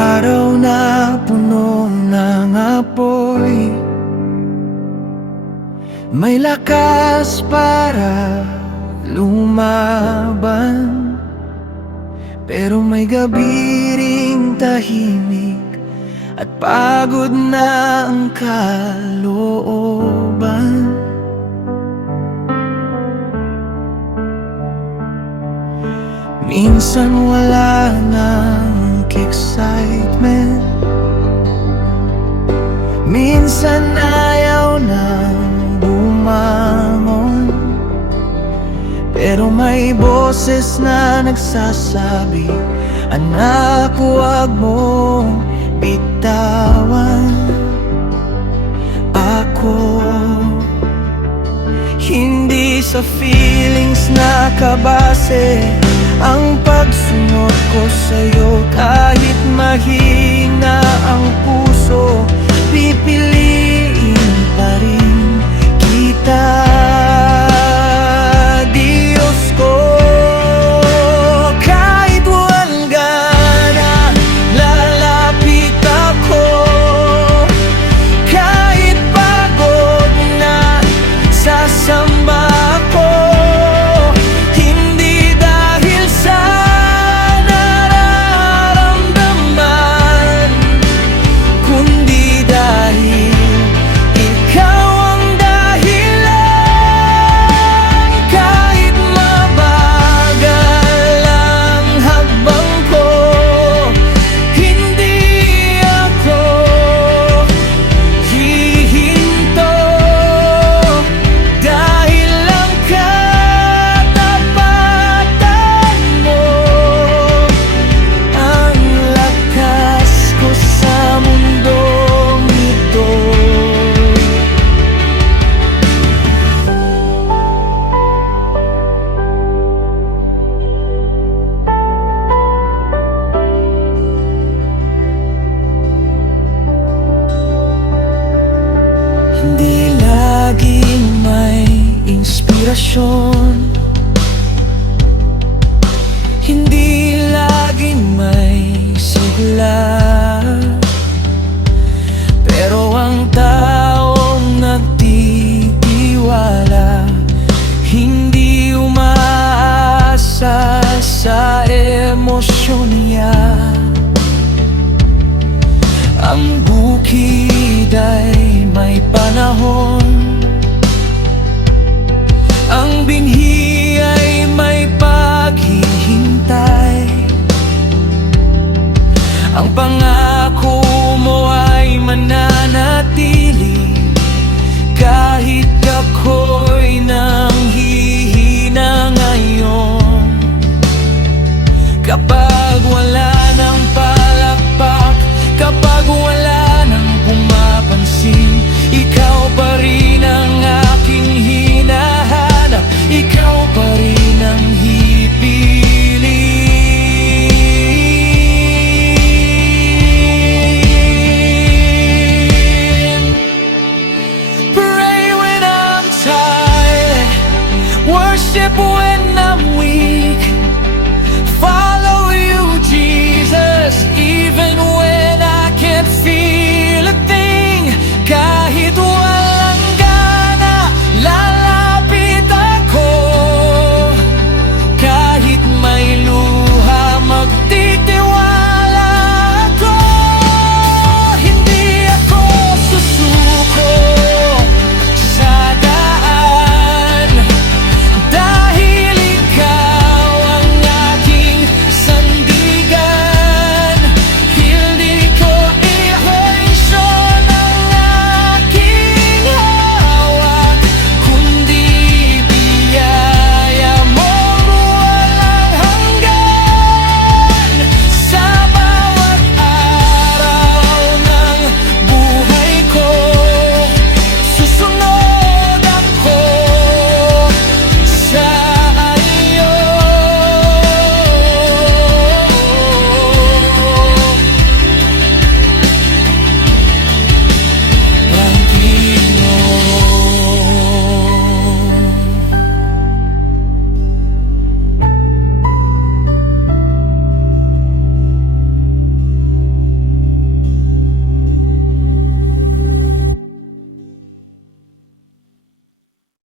araw na puno ng apoy, may lakas para lumaban. Pero may gabi ring tahimik at pagod na ang kalooban. Minsan wala nang excitement, minsan ayaw nang bumangon. Pero may boses na nagsasabi, anak, huwag mong bitawan ako. Hindi sa feelings nakabase ang pagsunod ko sa'yo. Kahit mahina ang puso, pipiliin pa rin kita, Diyos ko. Kahit walang gana, lalapit ako. Kahit pagod na, sasamba ako. Hindi dahil sa nararamdaman, kundi dahil ikaw ang dahilan. Kahit mabagal ang hakbang ko, hindi ako hihinto. Dahil ang katapatan mo ang lakas ko sa mundong ito. Hindi laging may inspirasyon, hindi laging may sigla. Pero ang taong nagtitiwala, hindi umaasa sa emosyon niya. Ang bukid ay may panahon, ang binhi ay may paghihintay. Ang pangako mo ay mananatili kahit